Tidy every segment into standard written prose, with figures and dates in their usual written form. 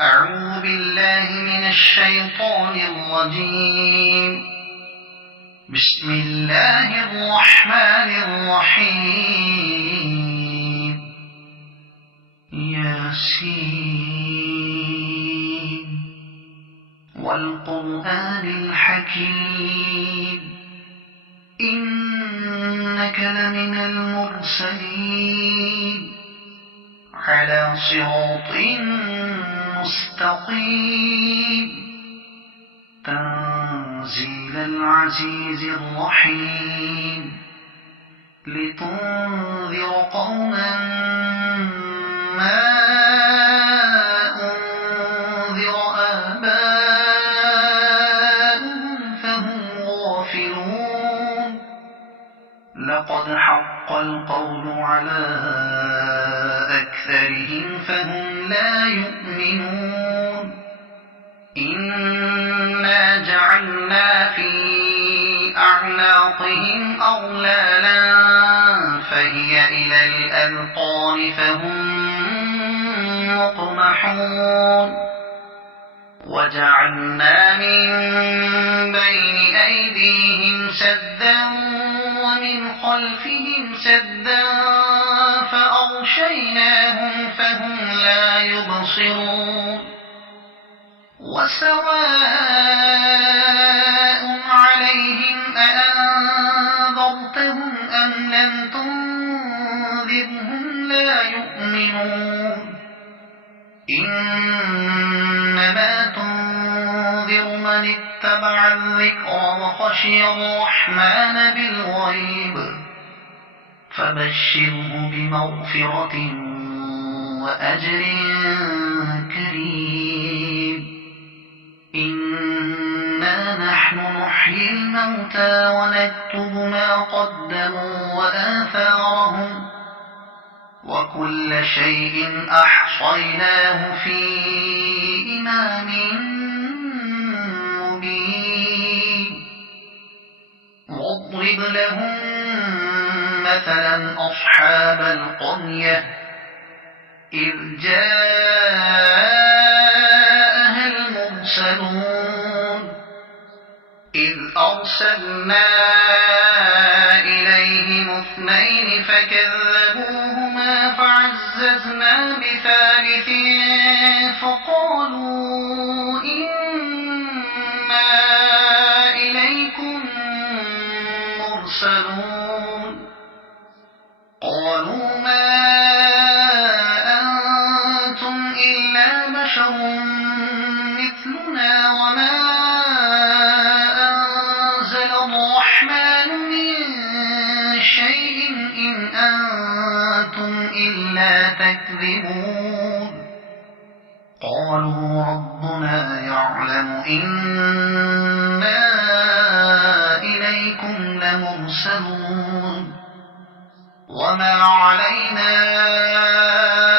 أعوذ بالله من الشيطان الرجيم. بسم الله الرحمن الرحيم. ياسين والقرآن الحكيم إنك لمن المرسلين على صراط مستقيم تنزيل العزيز الرحيم لتنذر قوما ما أنذر آباؤهم فهم غافلون. لقد حق القول على أكثرهم فهم لا يؤمنون. إنا جعلنا في أعناقهم أغلالا فهي إلى الأذقان فهم مقمحون. وجعلنا من بين أيديهم سدا ومن خلفهم سدا فأغشيناهم فهم لا يبصرون. وسواء عليهم أأنذرتهم أم لم تنذرهم لا يؤمنون. إنما تنذر من اتبع الذكر وخشي الرحمن بالغيب فبشره بمغفرة وأجر كريم. إنا نحن نحيي الموتى ونكتب ما قدموا وآثارهم وكل شيء أحصيناه في إمام مبين. واضرب لهم مثلا أصحاب القرية إذ جاءها المرسلون إذ أرسلنا إليهم اثنين فكذبوهما فعززنا بثالث فقالوا إنا إليكم مرسلون. قالوا ما أنتم إلا بشر مثلنا وما أنزل الرحمن من شيء إن أنتم إلا تكذبون. قالوا ربنا يعلم إنا إليكم لمرسلون وما علينا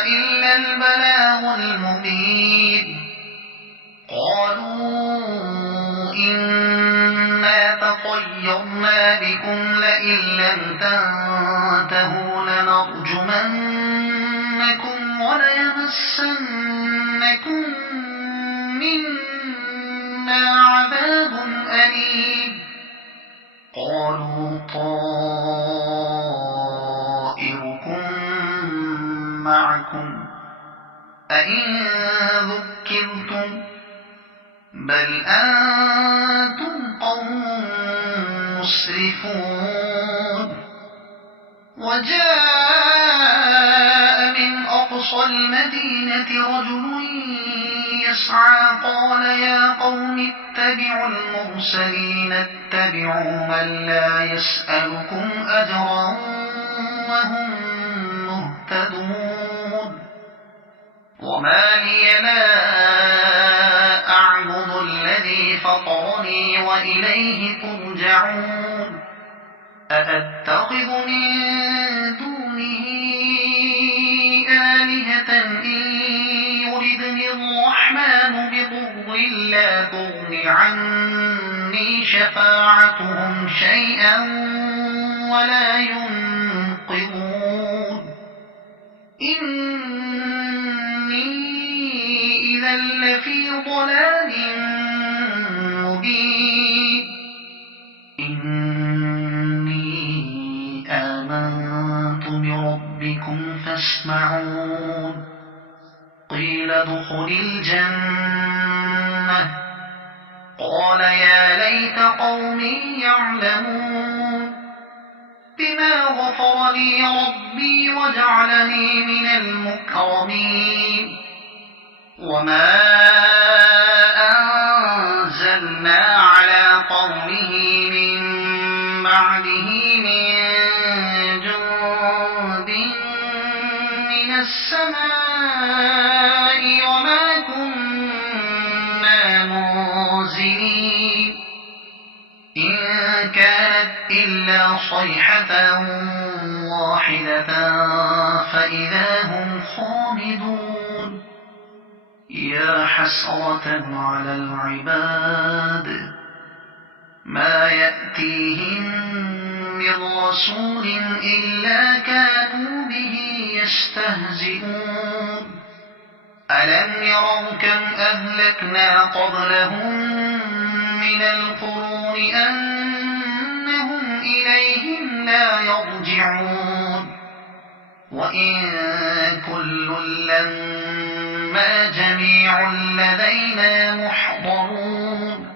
إلا البلاغ المبين. قالوا إنا تطيرنا بكم لئن لم تنتهوا لنرجمنكم وليمسنكم منا عذاب أليم. قالوا طائركم معكم أئن ذكرتم بل أنتم قوم مسرفون. وجاء من أقصى المدينة رجل يسعى قال يا قوم اتبعوا المرسلين اتبعوا من لا يسألكم أجرا وهم مهتدون. وما لي لا أعبد الذي فطرني وإليه ترجعون. أأتخذ من دونه آلهة إن يردني الرحمن بضر لا تغن عني شفاعتهم شيئا ولا ينقذون. إني إذا لفي ضلال مبين إني آمنت بربكم فاسمعون قيل ادخل الجنة قال يا ليت قومي يعلمون بما غفر لي ربي وجعلني من المكرمين وما أنزلنا على قومه من بعده من جند من السماء وما كنا منزلين إن كانت إلا صيحة واحدة فإذا هم خامدون يا حسرة على العباد ما يأتيهم من رسول إلا كانوا به يستهزئون ألم يروا كم أهلكنا قبلهم من القرون أنهم إليهم لا يرجعون وإن كل لما جميع لدينا محضرون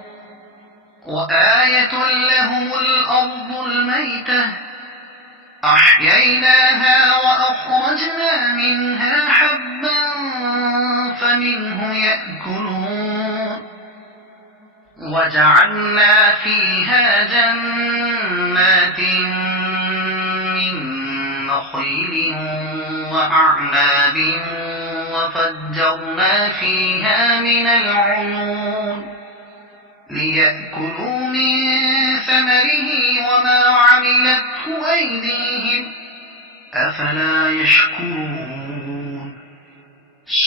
وآية لهم الأرض الميتة أحييناها وأخرجنا منها حبا فمنه يأكلون وجعلنا فيها جنات من نخيل وأعناب وفجرنا فيها من العيون ليأكلوا من ثمره وما عملته أيديهم أفلا يشكرون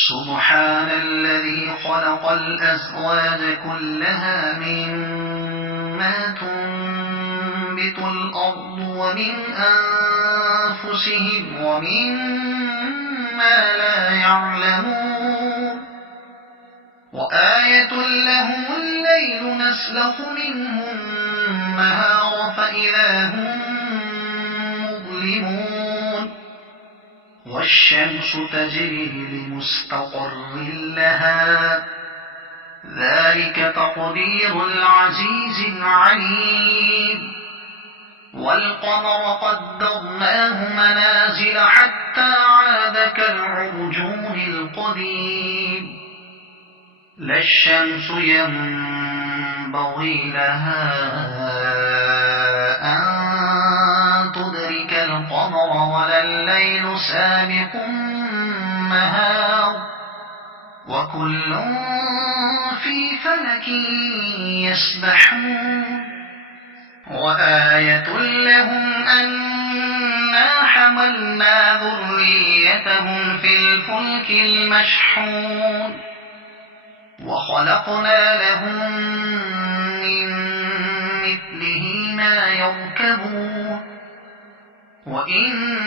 سبحان الذي خلق الأزواج كلها مما تنبت الأرض ومن أنفسهم ومما لا يعلمون وآية لهم الليل نسلخ منه النهار فإذا هم مظلمون والشمس تجري لمستقر لها ذلك تقدير العزيز العليم والقمر قدرناه منازل حتى عاد كالعرجون القديم لا الشمس ينبغي لها أن تدرك القمر ولا الليل سابق النهار وكل في فلك يسبحون وآية لهم أنا حملنا ذريتهم في الفلك المشحون وخلقنا لهم من مثله ما يركبون وإن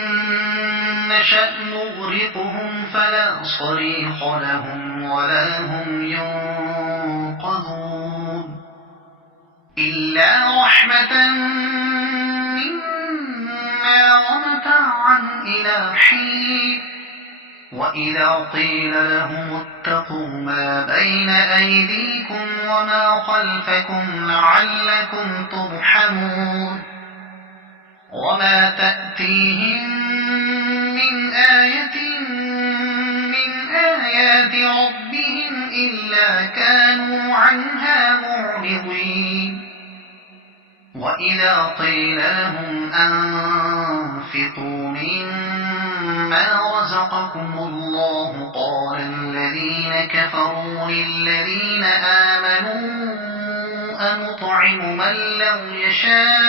نشأ نغرقهم فلا صريخ لهم ولا هم ينقذون إلا رحمة منا ومتاعا إلى حين وإذا قيل لهم اتقوا ما بين أيديكم وما خلفكم لعلكم ترحمون وما تأتيهم من آية من آيات ربهم إلا كانوا عنها معرضين وإذا قيل لهم أنفقوا مما رزقكم الله قال الذين كفروا للذين آمنوا أنطعم من لو يشاء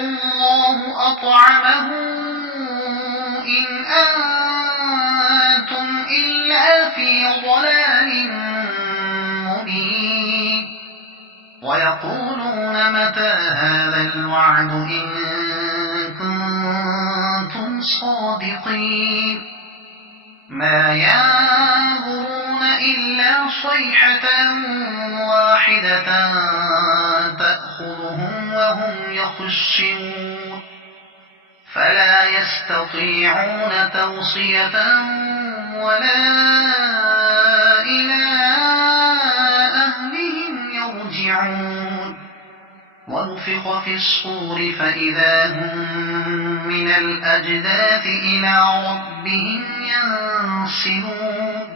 الله أطعمه إن أنتم إلا في ضلال مبين ويقولون متى هذا الوعد إن كنتم صادقين ما ينظرون إلا صيحة واحدة تأخذهم وهم يخصمون فلا يستطيعون توصية ولا إلى أهلهم يرجعون ونفخ في الصور فإذا هم من الأجداث إلى ربهم ينسلون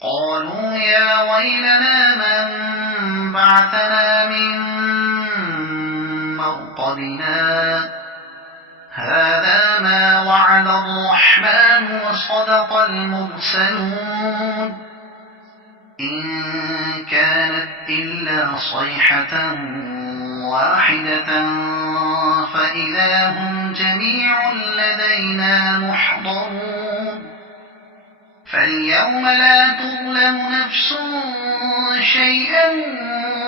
قالوا يا ويلنا من بعثنا من مرقدنا هذا ما وعد الرحمن وصدق المرسلون إن كانت إلا صيحة واحدة فإذا هم جميع لدينا محضرون فاليوم لا تظلم نفس شيئا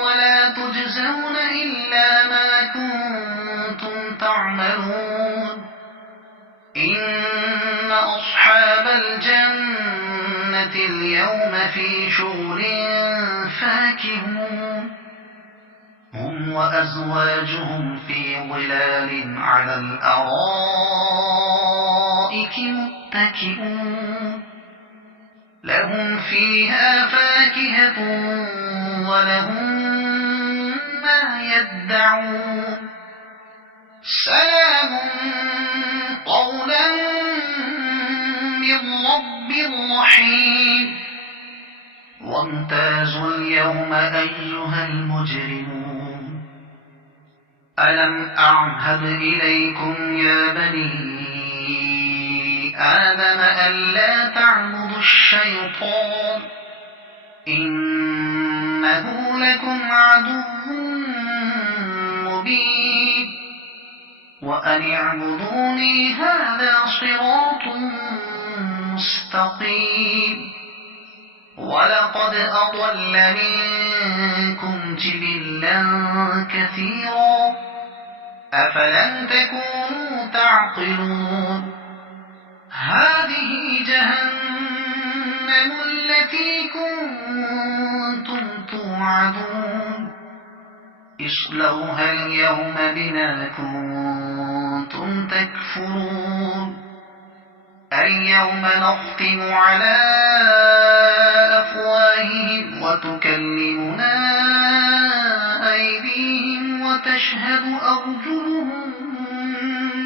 ولا تجزون إلا ما كنتم تعملون إن أصحاب الجنة اليوم في شغل فاكهون هم وأزواجهم في ظلال على الأرائك متكئون لهم فيها فاكهة ولهم ما يدعون سلام قولا من رب رحيم وامتازوا اليوم أيها المجرمون ألم أعهد إليكم يا بني آدم ألا تعبدوا الشيطان إنه لكم عدو مبين وأن اعبدوني هذا صراط مستقيم ولقد أضل منكم جبلا كثيرا أفلم تكونوا تعقلون هذه جهنم التي كنتم توعدون اصلوها اليوم بما كنتم تكفرون اليوم نختم على أفواههم وتكلمنا أيديهم وتشهد أرجلهم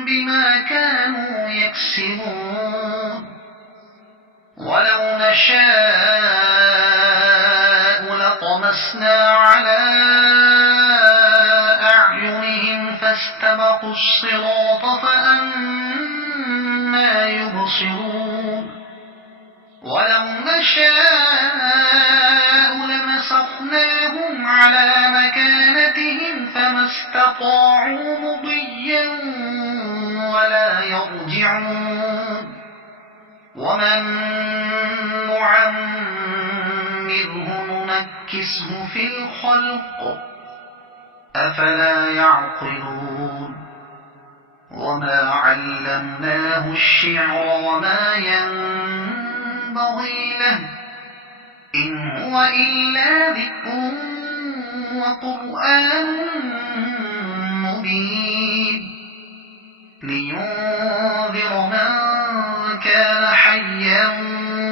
بما كانوا يكسبون ولو نشاء لطمسنا على أعينهم فاستبقوا الصراط فأنى يبصرون ولو نشاء لمسخناهم على مكانتهم فما استطاعوا مضيا ولا يرجعون ومن نعمره ننكسه في الخلق أفلا يعقلون وما علمناه الشعر وما ينبغي له إن هو إلا ذكر وقرآن مبين لينذر من كان حيا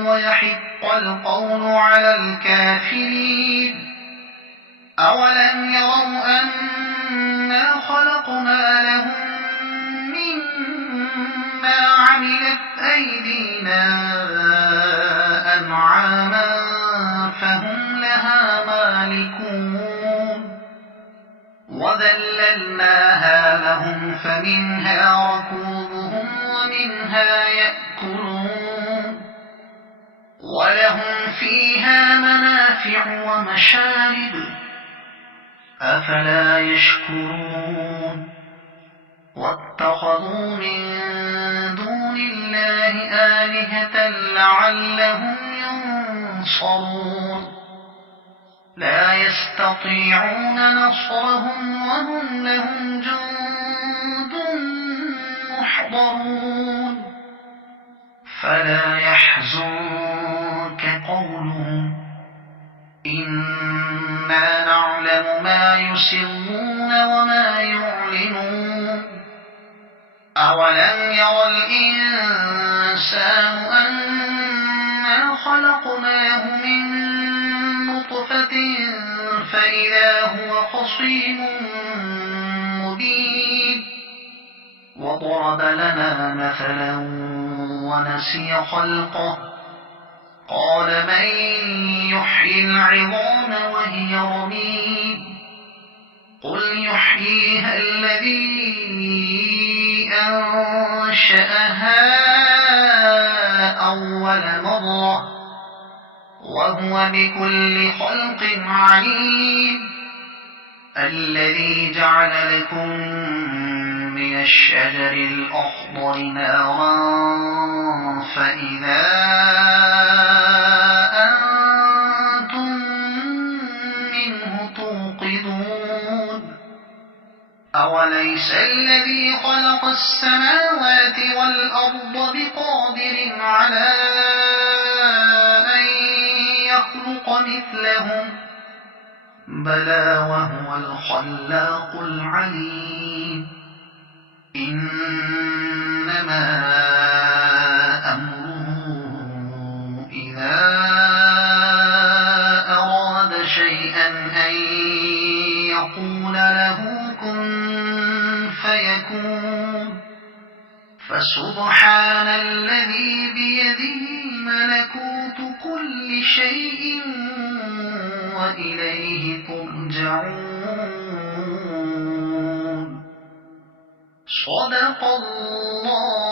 ويحق القول على الكافرين أولم يروا أنا خلقنا لهم مما عملت أيدينا أنعاما فهم لها مالكون وذللناها لهم فمنها ركوبهم ومنها يأكلون ولهم فيها منافع ومشارب أفلا يشكرون واتخذوا من دون الله آلهة لعلهم ينصرون لا يستطيعون نصرهم وهم لهم جند محضرون يحضرون فلا يحزنك قولهم إنا نعلم ما يسرون وما يعلنون أولم ير الإنسان أنا خلقناه من نطفة فإذا هو خصيم مبين وضرب لنا مثلا ونسي خلقه قال من يحيي العظام وهي رميم قل يحييها الذي أنشأها أول مرة وهو بكل خلق عليم الذي جعل لكم من الشجر الأخضر نارا فإذا أنتم منه توقدون أوليس الذي خلق السماوات والأرض بقادر على أن يخلق مثلهم بلى وهو الخلاق العليم إنما أمره إذا أراد شيئا أن يقول له كن فيكون فسبحان الذي بيده ملكوت كل شيء وإليه ترجعون صدق الله